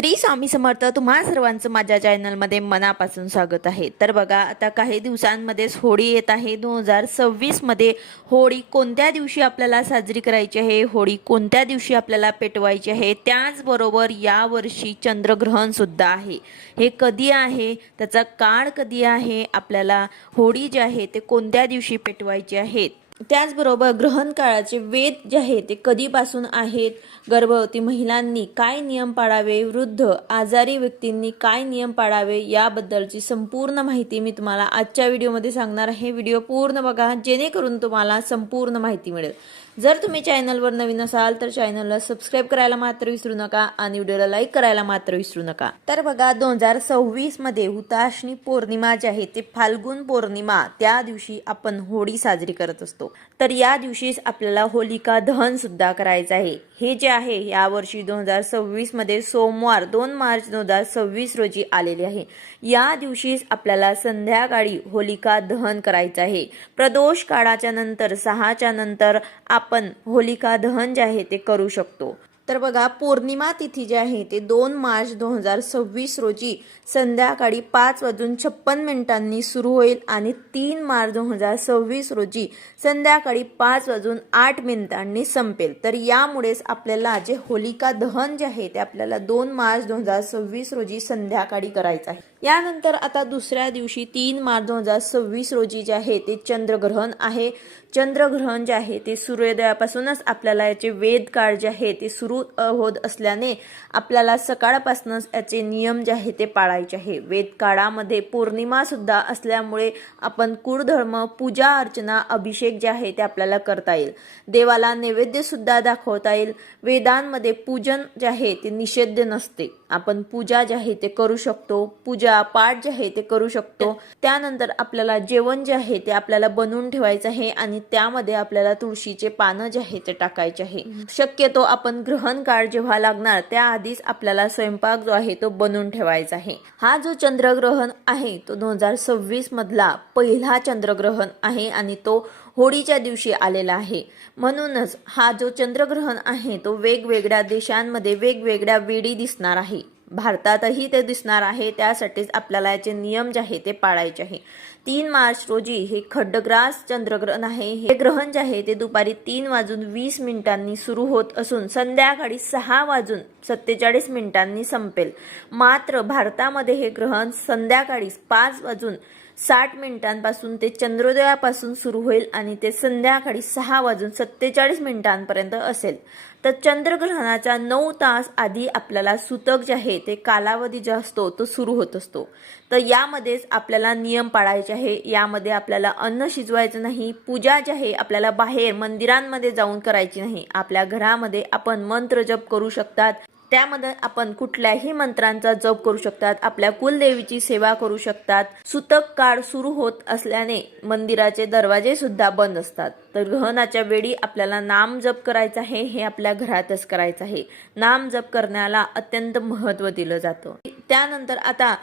श्री स्वामी समर्थ. तुम्हा सर्वांचं माझ्या चॅनलमध्ये मनापासून स्वागत आहे. तर बघा, आता काही दिवसांमध्येच होळी येत आहे. 2026 मध्ये होळी कोणत्या दिवशी आपल्याला साजरी करायची आहे, होळी कोणत्या दिवशी आपल्याला पेटवायची आहे, त्याचबरोबर यावर्षी चंद्रग्रहण सुद्धा आहे. हे कधी आहे, त्याचा काळ कधी आहे, आपल्याला होळी जी आहे ते कोणत्या दिवशी पेटवायची आहे, त्याचबरोबर ग्रहण काळाचे वेद जे आहे ते कधीपासून आहेत, गर्भवती महिलांनी काय नियम पाळावे, वृद्ध आजारी व्यक्तींनी काय नियम पाळावे, याबद्दलची संपूर्ण माहिती मी तुम्हाला आजच्या व्हिडिओमध्ये सांगणार आहे. व्हिडिओ पूर्ण बघा जेणेकरून तुम्हाला संपूर्ण माहिती मिळेल. जर तुम्ही चॅनलवर नवीन असाल तर चॅनलला सबस्क्राईब करायला मात्र विसरू नका आणि व्हिडिओला लाईक करायला मात्र विसरू नका. तर बघा, 2026 मध्ये हुताशनी पौर्णिमा जी आहे ते फाल्गुन पौर्णिमा, त्या दिवशी आपण होळी साजरी करत असतो. तर या दिवशीच आपल्याला होलिका दहन सुद्धा करायचं आहे. हे जे आहे यावर्षी 2026 मध्ये सोमवार 2 मार्च 2026 रोजी आलेले आहे. या दिवशीच आपल्याला संध्याकाळी होलिका दहन करायचं आहे. प्रदोष काळाच्या नंतर 6च्या नंतर आपण होलिका दहन जे आहे ते करू शकतो. तर बघा, पौर्णिमा तिथी जी आहे ते 2 मार्च 2026 रोजी संध्याकाळी 5:56 सुरू होईल आणि 3 मार्च 2026 रोजी संध्याकाळी 5:08 संपेल. तर यामुळेच आपल्याला जे होलिका दहन जे आहे ते आपल्याला 2 मार्च 2026 रोजी संध्याकाळी करायचं आहे. यानंतर आता दुसऱ्या दिवशी 3 मार्च 2026 रोजी जे आहे ते चंद्रग्रहण आहे. चंद्रग्रहण जे आहे ते सूर्योदयापासूनच आपल्याला याचे वेद काळ जे आहे ते सुरू होत असल्याने आपल्याला सकाळपासूनच याचे नियम जे आहे ते पाळायचे आहे. वेद काळामध्ये पौर्णिमा सुद्धा असल्यामुळे आपण कुळधर्म, पूजा अर्चना, अभिषेक जे आहे ते आपल्याला करता येईल. देवाला नैवेद्य सुद्धा दाखवता येईल. वेदांमध्ये पूजन जे आहे ते निषिद्ध नसते. आपण पूजा जे आहे ते करू शकतो, पूजा पाठ जे आहे ते करू शकतो. त्यानंतर आपल्याला जेवण जे आहे ते आपल्याला बनवून ठेवायचं आहे आणि त्यामध्ये आपल्याला तुळशीचे पानं जे आहे ते टाकायचे आहे. शक्यतो आपण ग्रहण काळ जेव्हा लागणार त्याआधीच आपल्याला स्वयंपाक जो आहे तो बनवून ठेवायचा आहे. हा जो चंद्रग्रहण आहे तो 2026 मधला पहिला चंद्रग्रहण आहे आणि तो होळीच्या दिवशी आलेला आहे. म्हणूनच हा जो चंद्रग्रहण आहे तो वेगवेगळ्या देशांमध्ये वेगवेगळ्या वेळी दिसणार आहे. भारतातही ते दिसणार आहे. त्यासाठीच आपल्याला याचे नियम जे आहे ते पाळायचे आहे. 3 मार्च रोजी हे खड्डग्रास चंद्रग्रहण आहे. हे ग्रहण जे आहे ते दुपारी 3:20 सुरू होत असून संध्याकाळी 6:47 संपेल. मात्र भारतामध्ये हे ग्रहण संध्याकाळी 5:60 ते चंद्रोदयापासून सुरू होईल आणि ते संध्याकाळी 6:47 असेल. तर चंद्रग्रहणाच्या 9 तास आधी आपल्याला सूतक जे आहे ते कालावधी जो असतो तो सुरू होत असतो. तर यामध्येच आपल्याला नियम पाळायचे आहे. यामध्ये आपल्याला अन्न शिजवायचं नाही. पूजा जी आहे आपल्याला बाहेर मंदिरांमध्ये जाऊन करायची नाही. आपल्या घरामध्ये आपण मंत्र जप करू शकतात. त्यामध्ये आपण कुठल्याही मंत्रांचा जप करू शकतात. आपल्या कुलदेवीची सेवा करू शकतात. सूतक काळ सुरू होत असल्याने मंदिराचे दरवाजे सुद्धा बंद असतात. तर ग्रहणाच्या वेळी आपल्याला नाम जप करायचं आहे. हे आपल्या घरातच करायचं आहे. नाम जप करण्याला अत्यंत महत्त्व दिलं जातं. त्यानंतर आता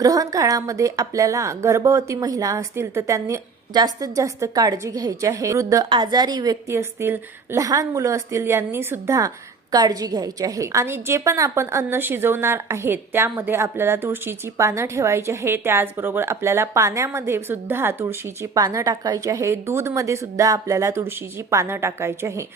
ग्रहण काळामध्ये आपल्याला गर्भवती महिला असतील तर त्यांनी जास्तीत जास्त काळजी घ्यायची आहे. वृद्ध आजारी व्यक्ती असतील, लहान मुलं असतील, यांनी सुद्धा काळजी घ्यायची आहे. आणि जे पण आपण अन्न शिजवणार आहेत त्यामध्ये आपल्याला तुळशीची पानं ठेवायची आहे. त्याचबरोबर आपल्याला पाण्यामध्ये सुद्धा तुळशीची पानं टाकायची आहे. दूधमध्ये सुद्धा आपल्याला तुळशीची पानं टाकायची आहे.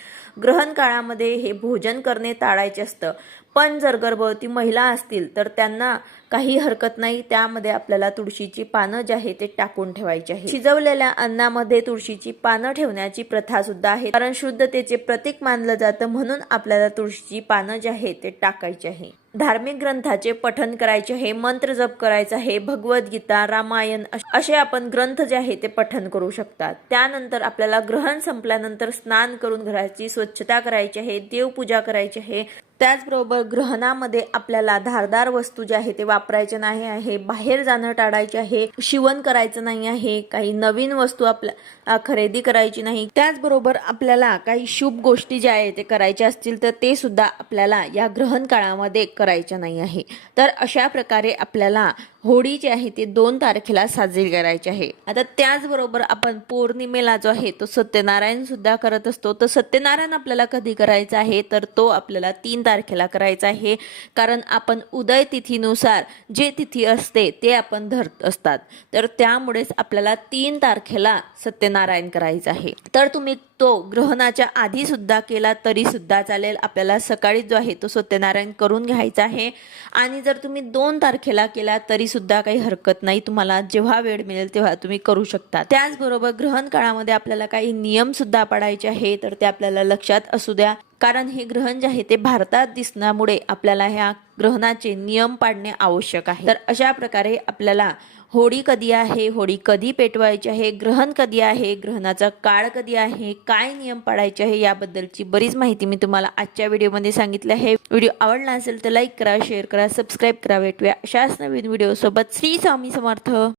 ग्रहण काळामध्ये हे भोजन करणे टाळायचे असतं. पण जर गर्भवती महिला असतील तर त्यांना काही हरकत नाही. त्यामध्ये आपल्याला तुळशीची पानं जे आहे ते टाकून ठेवायची आहे. शिजवलेल्या अन्नामध्ये तुळशीची पानं ठेवण्याची प्रथा सुद्धा आहे. कारण शुद्धतेचे प्रतीक मानलं जातं, म्हणून आपल्याला तुळशीची पानं जे आहे ते टाकायची आहे. धार्मिक ग्रंथाचे पठण करायचे आहे. मंत्र जप करायचा आहे. भगवद्गीता, रामायण असे आपण ग्रंथ जे आहे ते पठण करू शकतात. त्यानंतर आपल्याला ग्रहण संपल्यानंतर स्नान करून घराची स्वच्छता करायची आहे. देवपूजा करायची आहे. त्याचबरोबर ग्रहणामध्ये आपल्याला धारदार वस्तू जे आहे ते वापरायचे नाही आहे. बाहेर जाणं टाळायचे आहे. शिवण करायचं नाही आहे. काही नवीन वस्तू आपल्या खरेदी करायची नाही. त्याचबरोबर आपल्याला काही शुभ गोष्टी ज्या आहेत ते करायच्या असतील तर ते सुद्धा आपल्याला या ग्रहण काळामध्ये करायच्या नाही आहे. तर अशा प्रकारे आपल्याला होळी जी आहे ती 2 तारखेला साजरी करायची आहे. आता त्याचबरोबर आपण पौर्णिमेला जो आहे तो सत्यनारायण सुद्धा करत असतो. तर सत्यनारायण आपल्याला कधी करायचा आहे तर तो आपल्याला 3 तारखेला करायचा आहे. कारण आपण उदय तिथीनुसार जे तिथी असते ते आपण धरत असतात. तर त्यामुळेच आपल्याला 3 तारखेला सत्यनारायण करायचं आहे. तर तुम्ही तो ग्रहणाच्या आधी सुद्धा केला तरी सुद्धा चालेल. आपल्याला सकाळी जो आहे तो सत्यनारायण करून घ्यायचा आहे. आणि जर तुम्ही 2 तारखेला केला तरी सुद्धा काही हरकत नाही. तुम्हाला जेव्हा वेळ मिळेल तेव्हा तुम्ही करू शकता. त्याचबरोबर ग्रहण काळामध्ये आपल्याला काही नियम सुद्धा पाळायचे आहे. तर ते आपल्याला लक्षात असू द्या. कारण हे ग्रहण जे आहे ते भारतात दिसण्यामुळे आपल्याला ह्या ग्रहणाचे नियम पाळणे आवश्यक आहे. तर अशा प्रकारे आपल्याला होळी कधी आहे, होळी कधी पेटवायची आहे, ग्रहण कधी आहे, ग्रहणाचा काळ कधी आहे, काय नियम पाळायचे आहे याबद्दलची बरीच माहिती मी तुम्हाला आजच्या व्हिडिओमध्ये सांगितली आहे. व्हिडिओ आवडला असेल तर लाईक करा, शेअर करा, सबस्क्राईब करा. भेटूया अशाच नवीन व्हिडिओ सोबत. श्री स्वामी समर्थ.